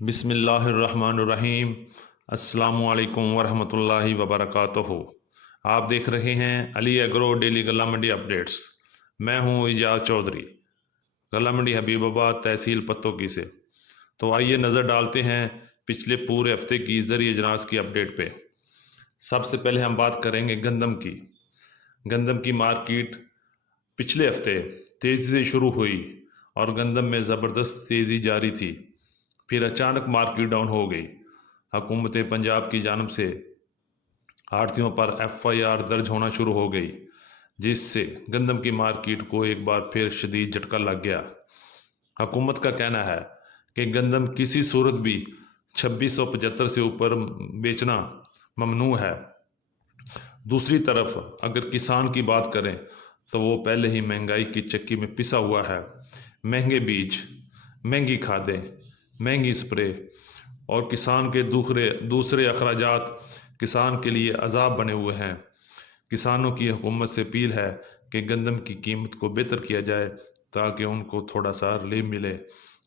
बिस्मिल्लाहिर्रहमानिर्रहीम। अस्सलामु अलैकुम वरहमतुल्लाहि वबरकातुहू। आप देख रहे हैं अली एग्रो डेली गल्ला मंडी अपडेट्स। मैं हूं इजाज़ चौधरी, गल्ला मंडी हबीबाबाद, तहसील पत्तोकी से। तो आइए नज़र डालते हैं पिछले पूरे हफ्ते की ज़रिए अजनास की अपडेट पे। सबसे पहले हम बात करेंगे गंदम की। गंदम की मार्केट पिछले हफ्ते तेज़ी से शुरू हुई और गंदम में ज़बरदस्त तेज़ी जारी थी, फिर अचानक मार्केट डाउन हो गई। हुकूमत पंजाब की जानब से आड़तियों पर FIR दर्ज होना शुरू हो गई, जिससे गंदम की मार्केट को एक बार फिर शदीद झटका लग गया। हुकूमत का कहना है कि गंदम किसी सूरत भी 2675 से ऊपर बेचना ममनू है। दूसरी तरफ अगर किसान की बात करें तो वो पहले ही महंगाई की चक्की में पिसा हुआ है। महंगे बीज, महंगी खादें, महंगी स्प्रे और किसान के दूसरे अखराजात किसान के लिए अजाब बने हुए हैं। किसानों की हुकूमत से अपील है कि गंदम की कीमत को बेहतर किया जाए ताकि उनको थोड़ा सा रिलीफ मिले।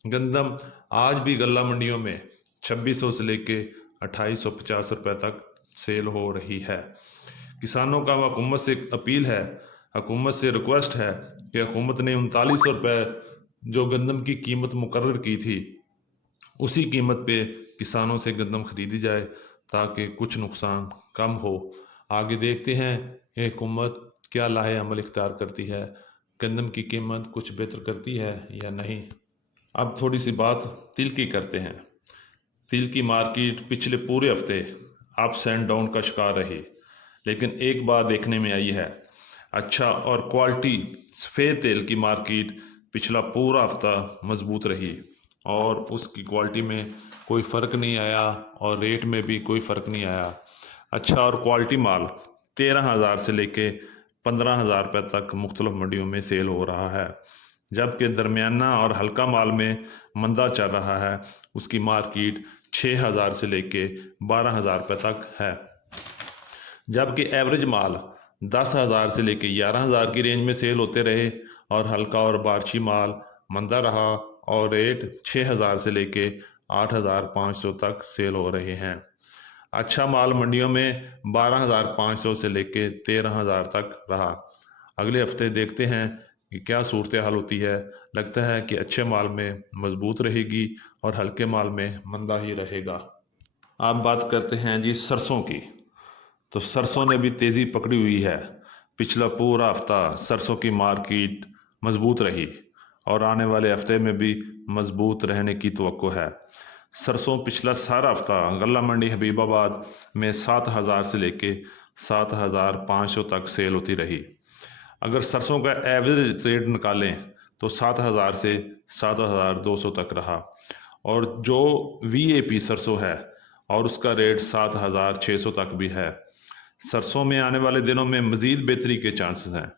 गंदम आज भी गल्ला मंडियों में 2600 से लेके 2850 रुपये तक सेल हो रही है। किसानों का हुकूमत से अपील है, हुकूमत से रिक्वेस्ट है कि हुकूमत ने 3900 रुपये जो गंदम की कीमत मुकर्रर की थी, उसी कीमत पे किसानों से गंदम खरीदी जाए ताकि कुछ नुकसान कम हो। आगे देखते हैं ये हुकूमत क्या लाहे अमल इख्तियार करती है, गंदम की कीमत कुछ बेहतर करती है या नहीं। अब थोड़ी सी बात तिल की करते हैं। तिल की मार्केट पिछले पूरे हफ्ते अप्स एंड डाउन का शिकार रही, लेकिन एक बात देखने में आई है, अच्छा और क्वालिटी सफ़ेद तेल की मार्केट पिछला पूरा हफ्ता मजबूत रही और उसकी क्वालिटी में कोई फ़र्क नहीं आया और रेट में भी कोई फ़र्क नहीं आया। अच्छा और क्वालिटी माल 13,000 से लेके 15,000 रुपये तक मुख्तलिफ मंडियों में सेल हो रहा है, जबकि दरमियाना और हल्का माल में मंदा चल रहा है, उसकी मार्केट 6,000 से लेके 12,000 रुपये तक है। जबकि एवरेज माल 10,000 से लेके 11,000 की रेंज में सेल होते रहे और हल्का और बारिशी माल मंदा रहा और रेट 6,000 से लेके 8,500 तक सेल हो रहे हैं। अच्छा माल मंडियों में 12,500 से लेके 13,000 तक रहा। अगले हफ्ते देखते हैं कि क्या सूरत हाल होती है। लगता है कि अच्छे माल में मजबूत रहेगी और हल्के माल में मंदा ही रहेगा। अब बात करते हैं जी सरसों की। तो सरसों ने भी तेज़ी पकड़ी हुई है। पिछला पूरा हफ्ता सरसों की मार्केट मजबूत रही और आने वाले हफ्ते में भी मजबूत रहने की तवक्को है। सरसों पिछला सारा हफ्ता गल्ला मंडी हबीबाबाद में 7,000 से लेके 7,500 तक सेल होती रही। अगर सरसों का एवरेज रेट निकालें तो 7,000 से 7,200 तक रहा और जो VAP सरसों है और उसका रेट 7,600 तक भी है। सरसों में आने वाले दिनों में मज़ीद बेहतरी के चांसेस हैं।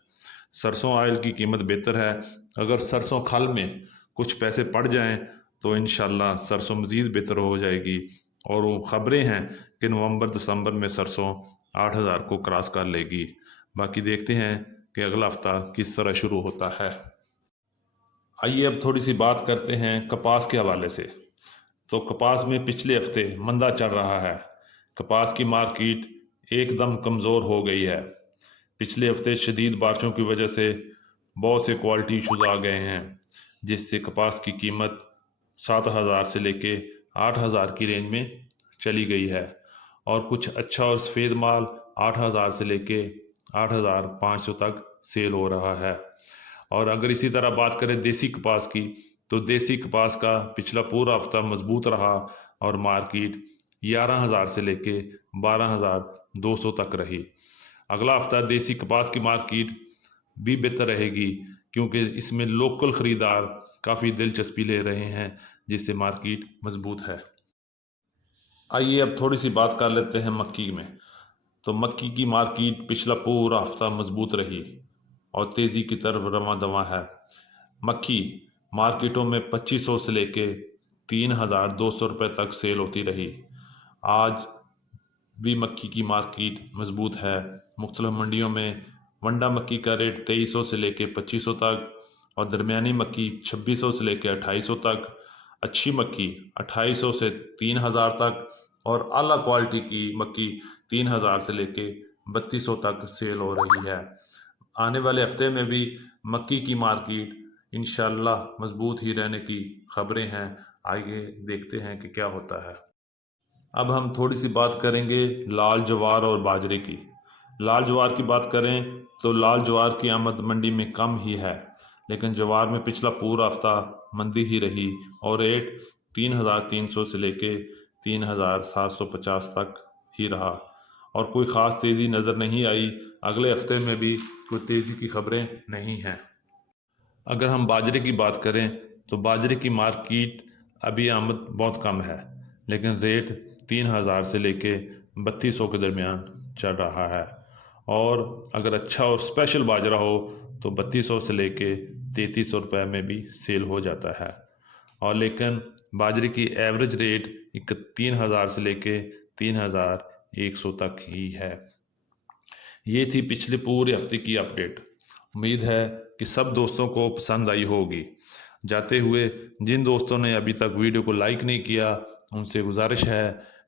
सरसों ऑयल की कीमत बेहतर है। अगर सरसों खल में कुछ पैसे पड़ जाएं तो इंशाल्लाह सरसों मज़ीद बेहतर हो जाएगी और वो ख़बरें हैं कि नवंबर दिसंबर में सरसों 8,000 को क्रॉस कर लेगी। बाकी देखते हैं कि अगला हफ्ता किस तरह शुरू होता है। आइए अब थोड़ी सी बात करते हैं कपास के हवाले से। तो कपास में पिछले हफ्ते मंदा चल रहा है। कपास की मार्केट एकदम कमज़ोर हो गई है। पिछले हफ्ते शदीद बारिशों की वजह से बहुत से क्वालिटी इशूज़ आ गए हैं, जिससे कपास की कीमत 7,000 से लेके 8,000 की रेंज में चली गई है और कुछ अच्छा और सफ़ेद माल 8,000 से लेके 8,500 तक सेल हो रहा है। और अगर इसी तरह बात करें देसी कपास की, तो देसी कपास का पिछला पूरा हफ्ता मजबूत रहा और मार्केट 11,000 से लेके 12,200 तक रही। अगला हफ्ता देसी कपास की मार्केट भी बेहतर रहेगी क्योंकि इसमें लोकल ख़रीदार काफ़ी दिलचस्पी ले रहे हैं, जिससे मार्केट मजबूत है। आइए अब थोड़ी सी बात कर लेते हैं मक्की में। तो मक्की की मार्केट पिछला पूरा हफ्ता मजबूत रही और तेज़ी की तरफ रवां दवां है। मक्की मार्केटों में 2500 से लेके 3,200 रुपये तक सेल होती रही। आज भी मक्की की मार्केट मजबूत है। मुख्तलिफ मंडियों में वंडा मक्की का रेट 2300 से लेके 2500 तक और दरमियानी मक्की 2600 से लेके 2800 तक। अच्छी मक्की 2800 से 3000 तक, और आला क्वालिटी की मक्की 3000 से लेके 3200 तक सेल हो रही है। आने वाले हफ्ते में भी मक्की की मार्केट इंशाल्लाह मजबूत ही रहने की खबरें हैं। आइए देखते हैं कि क्या होता है। अब हम थोड़ी सी बात करेंगे लाल ज्वार और बाजरे की। लाल ज्वार की बात करें तो लाल ज्वार की आमद मंडी में कम ही है, लेकिन ज्वार में पिछला पूरा हफ्ता मंदी ही रही और रेट 3300 से लेके 3750 तक ही रहा, और कोई ख़ास तेज़ी नज़र नहीं आई। अगले हफ्ते में भी कोई तेज़ी की खबरें नहीं हैं। अगर हम बाजरे की बात करें तो बाजरे की मार्केट अभी आमद बहुत कम है, लेकिन रेट 3000 से लेके 3200 के दरमियान चल रहा है, और अगर अच्छा और स्पेशल बाजरा हो तो 3200 से लेके 3300 रुपये में भी सेल हो जाता है। और लेकिन बाजरे की एवरेज रेट 3000 से लेके 3100 तक ही है। ये थी पिछले पूरे हफ्ते की अपडेट। उम्मीद है कि सब दोस्तों को पसंद आई होगी। जाते हुए जिन दोस्तों ने अभी तक वीडियो को लाइक नहीं किया, उनसे गुजारिश है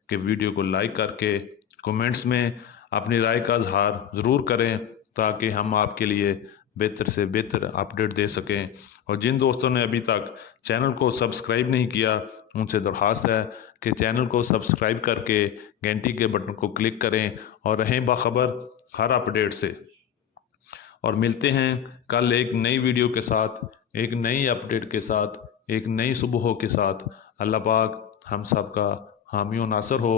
कि वीडियो को लाइक करके कमेंट्स में अपनी राय का इजहार ज़रूर करें, ताकि हम आपके लिए बेहतर से बेहतर अपडेट दे सकें। और जिन दोस्तों ने अभी तक चैनल को सब्सक्राइब नहीं किया, उनसे दरख्वास्त है कि चैनल को सब्सक्राइब करके घंटी के बटन को क्लिक करें और रहें बाखबर हर अपडेट से। और मिलते हैं कल एक नई वीडियो के साथ, एक नई अपडेट के साथ, एक नई सुबह के साथ। अल्लाह पाक हम सब का हामी और नासर हो।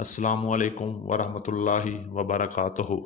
अस्सलामु अलैकुम वरहमतुल्लाहि वबरकातुहू।